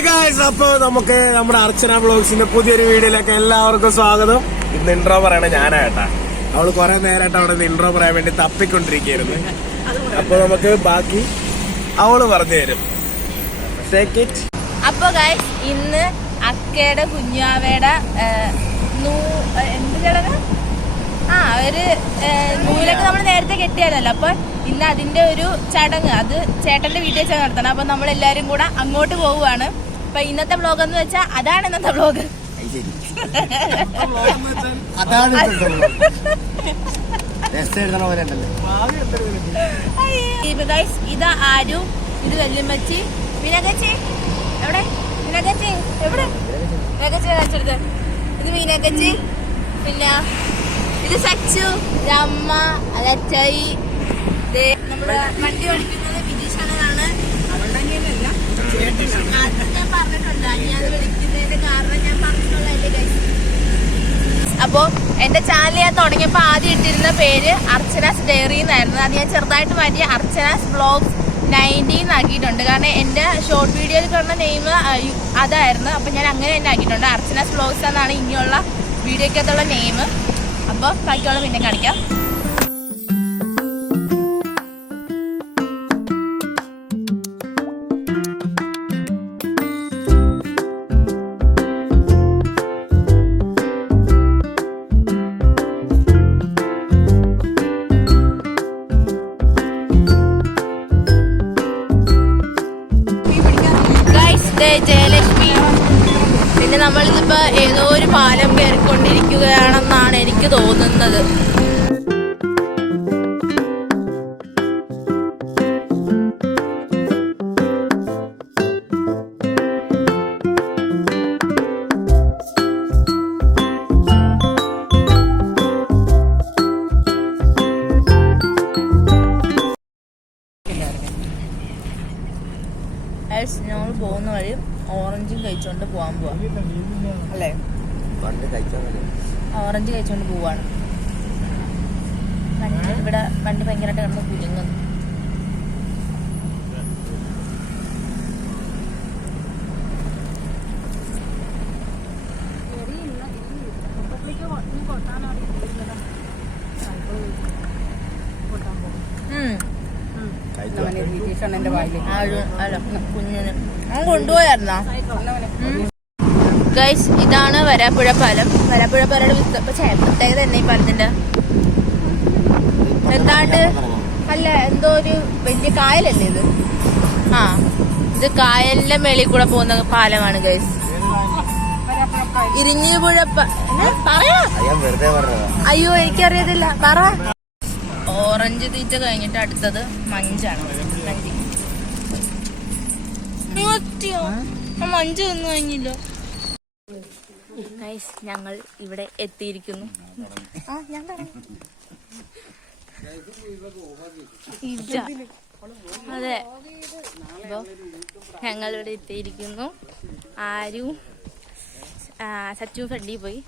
അപ്പൊ നമുക്ക് നമ്മുടെ അർച്ചന വ്ലോഗ്സിന്റെ പുതിയൊരു വീഡിയോയിലേക്ക് എല്ലാവർക്കും സ്വാഗതം. ഇന്ന് ഇൻട്രോ പറയണ ഞാനായിട്ടാ. അവള് കുറെ നേരമായിട്ട് അവിടെ നിന്ന് ഇൻട്രോ പറയാൻ വേണ്ടി തപ്പിക്കൊണ്ടിരിക്കുകയായിരുന്നു. അപ്പൊ നമുക്ക് ബാക്കി അവള് പറഞ്ഞു തരും. അപ്പൊ ഗൈസ്, ഇന്ന് അക്കയുടെ കുഞ്ഞാവയുടെ എന്ത് ചടങ്ങ്? ഒരു നൂലൊക്കെ നമ്മൾ നേരത്തെ കെട്ടിയാലല്ലോ. അപ്പൊ ഇന്ന് അതിന്റെ ഒരു ചടങ്ങ്, അത് ചേട്ടന്റെ വീട്ടിൽ വെച്ചാൽ നടത്തണം. അപ്പൊ നമ്മൾ എല്ലാരും കൂടെ അങ്ങോട്ട് പോവുകയാണ്. അപ്പൊ ഇന്നത്തെ വ്ലോഗ് എന്ന് വെച്ചാൽ അതാണ് ഇന്നത്തെ വ്ലോഗ്. ഇത് ആരും, ഇത് വല്യമ്മച്ചി, മീനകച്ചി എവിടെ? മീനകച്ചി എവിടെ? മീനകച്ചി ഇത് മീനകച്ചി. പിന്നെ ഇത് സച്ചു, അമ്മ, അലച്ചായി. നമ്മള് വണ്ടി ഓടിക്കുന്നത് വിജീഷണനാണ്. ഞാൻ പറഞ്ഞിട്ടുണ്ട്, ഞാൻ വിളിക്കുന്നതിന്റെ കാരണം ഞാൻ പറഞ്ഞിട്ടുള്ള. അപ്പോ എന്റെ ചാനൽ ഞാൻ തുടങ്ങിയപ്പോ ആദ്യം ഇട്ടിരുന്ന പേര് അർച്ചനാസ് ഡയറി എന്നായിരുന്നു. അത് ഞാൻ ചെറുതായിട്ട് മാറ്റി അർച്ചനാസ് വ്ലോഗ്സ് 19 ആക്കിയിട്ടുണ്ട്. കാരണം എന്റെ ഷോർട്ട് വീഡിയോയിൽ കാണുന്ന നെയിം അതായിരുന്നു. അപ്പൊ ഞാൻ അങ്ങനെ തന്നെ ആക്കിയിട്ടുണ്ട്. അർച്ചനാസ് വ്ലോഗ്സ് എന്നാണ് ഇനിയുള്ള വീഡിയോക്കകത്തുള്ള നെയിം. അപ്പൊ ബാക്കിയുള്ള പിന്നെ കാണിക്കാം. ജയലക്ഷ്മി. പിന്നെ നമ്മളിതിപ്പോ ഏതോ ഒരു പാലം കയറിക്കൊണ്ടിരിക്കുകയാണെന്നാണ് എനിക്ക് തോന്നുന്നത്. ഞങ്ങൾ പോകുന്ന വഴി ഓറഞ്ചും കഴിച്ചോണ്ട് പോവാൻ പോവാ അല്ലേ? ഓറഞ്ച് കഴിച്ചോണ്ട് പോവാണ്. ഇവിടെ വണ്ടി ഭയങ്കരമായിട്ട് കിടന്ന് കുലുങ്ങുന്നു. കുഞ്ഞിന് കൊണ്ടുപോയായിരുന്നോ ഗൈസ്? ഇതാണ് വരാപ്പുഴ പാലം. വരാപ്പുഴ പാലയുടെ പ്രത്യേകത തന്നെ ഈ പാലത്തിന്റെ എന്താണ്ട് അല്ല, എന്തോ ഒരു വലിയ കായലല്ലേ ഇത്? ഇത് കായലിന്റെ മേളിൽ കൂടെ പോകുന്ന പാലമാണ് ഗൈസ്. ഇരിഞ്ഞിപ്പുഴ പറയാ. അയ്യോ, എനിക്കറിയത്തില്ല, പറ. ഓറഞ്ച് തീറ്റ കഴിഞ്ഞിട്ട് അടുത്തത് മഞ്ചാണ്. മഞ്ച് ഒന്നും കഴിഞ്ഞില്ലോ. ഞങ്ങൾ ഇവിടെ എത്തിയിരിക്കുന്നു. ഞാൻ അതെ, അപ്പൊ ഞങ്ങൾ ഇവിടെ എത്തിയിരിക്കുന്നു. ആരും സച്ചു ഫ്രണ്ടി പോയി.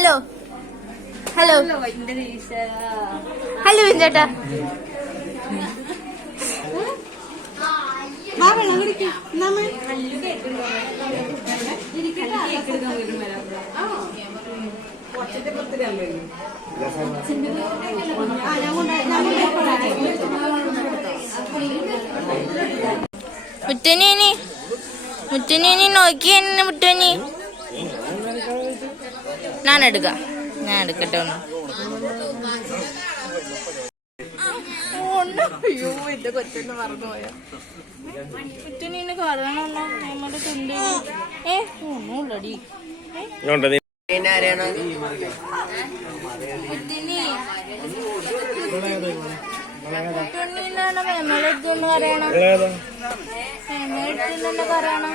ഹലോ ഹലോ ഹലോ ചേട്ടാ. മുറ്റനി മുറ്റനി നോക്കി എന്നെ മുറ്റനി. ഞാൻ എടുക്കട്ടെ ഒന്ന്. അയ്യോ എന്റെ കൊച്ചെന്ന് മറന്നുപോയോ. മുറ്റനെ കാണണല്ലോ നമ്മുടെ തുണ്ട്. ഒന്നുമില്ലടി. മുറ്റണിന്നാണ് മേമളെടുത്തെന്ന് പറയണം. മേമളെടുത്തെന്നെ പറയണം.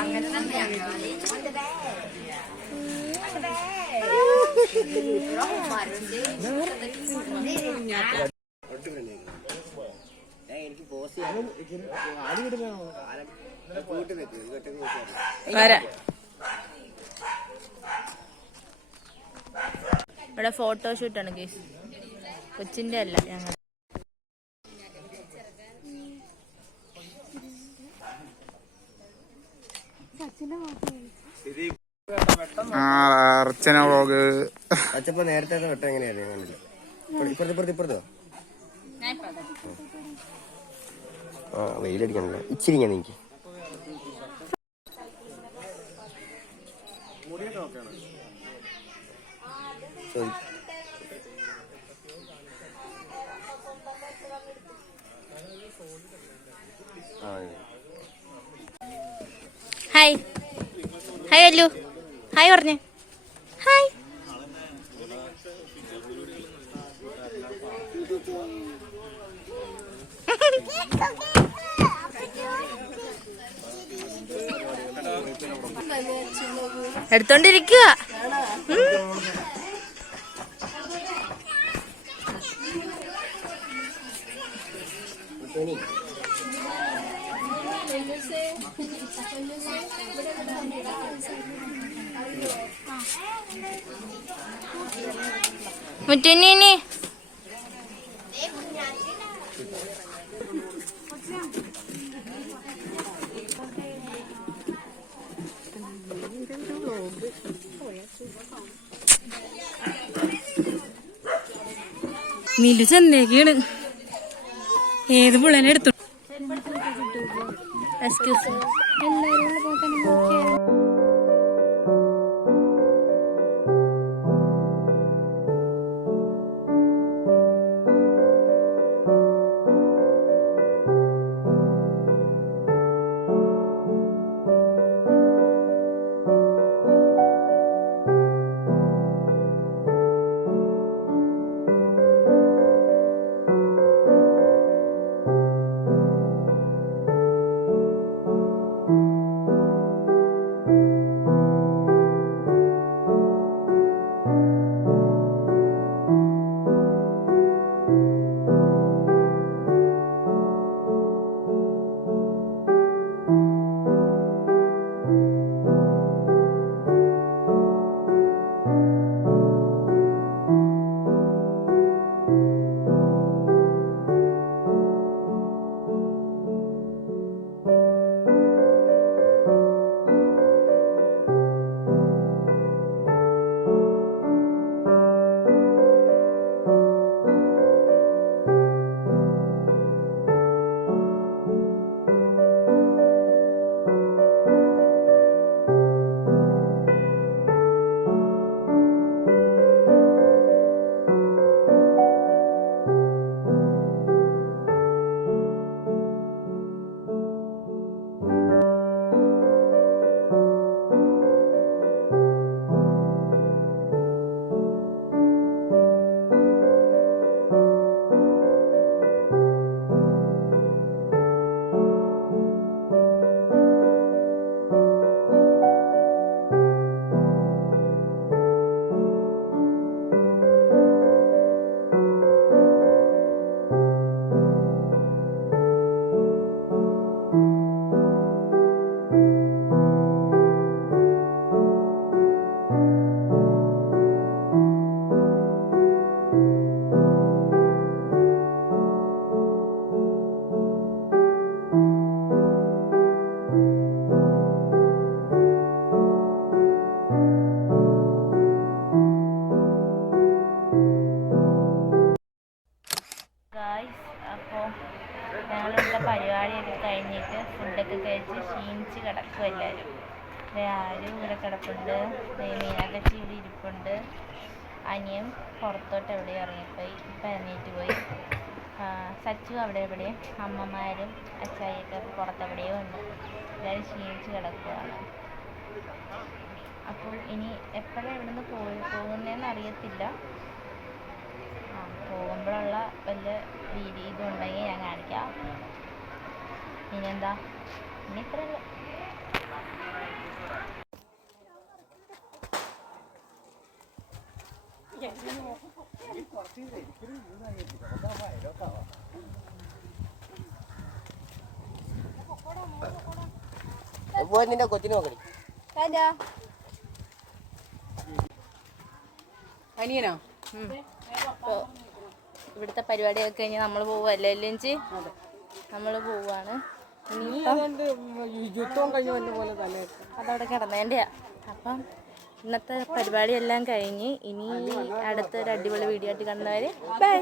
അങ്ങനെ തന്നെയാണ്. ഇവിടെ ഫോട്ടോഷൂട്ടാണ് കേസ്. കൊച്ചിന്റെ അല്ല ഞങ്ങൾ. അർച്ചന വ്ളോഗ്. അച്ഛപ്പ നേരത്തെ വെട്ടം എങ്ങനെയായിരുന്നു? ഇപ്പുറത്തോ വെയിലടിക്കണല്ലോ ഇച്ചിരി ഞാൻ എനിക്ക്. Hi hi Allu. ഹായ് പറഞ്ഞേ. ഹായ്. എടുത്തോണ്ടിരിക്കുക. മുറ്റനി മിലു ചെന്നേക്കാണ്. ഏത് പിള്ളേനെ എടുത്തു. എക്സ്ക്യൂസ് കിടക്കും എല്ലാവരും. ആരും ഇവിടെ കിടപ്പുണ്ട്. മീനാക്കച്ചി ഇവിടെ ഇരിപ്പുണ്ട്. അനിയൻ പുറത്തോട്ട് എവിടെയും ഇറങ്ങിപ്പോയി, ഇപ്പം എറങ്ങിയിട്ട് പോയി. സച്ചു അവിടെ എവിടെയും, അമ്മമാരും അച്ചായൊക്കെ പുറത്തെവിടെയോ ഉണ്ട്. എല്ലാവരും ക്ഷീണിച്ച് കിടക്കുകയാണ്. അപ്പോൾ ഇനി എപ്പോഴാണ് ഇവിടുന്ന് പോകുന്നതെന്ന് അറിയത്തില്ല. പോകുമ്പോഴുള്ള വല്ല വീഡിയോ ഇതുണ്ടെങ്കിൽ ഞാൻ കാണിക്കാം. ഇനിയെന്താ, ഇനി ഇത്രയല്ല. നിന്റെ കൊച്ചിന് നോക്കണി അനിയനോ. അപ്പോൾ ഇവിടുത്തെ പരിപാടിയൊക്കെ കഴിഞ്ഞ് നമ്മൾ പോവുമല്ലേ ലഞ്ച്, നമ്മൾ പോവുകയാണ്. യുദ്ധം കഴിഞ്ഞ പോലെ തന്നെ അതവിടെ കിടന്നതിൻ്റെയാ. അപ്പം ഇന്നത്തെ പരിപാടിയെല്ലാം കഴിഞ്ഞ് ഇനി അടുത്തൊരു അടിപൊളി വീഡിയോ ആയിട്ട് കാണുന്നവരെ ബൈ.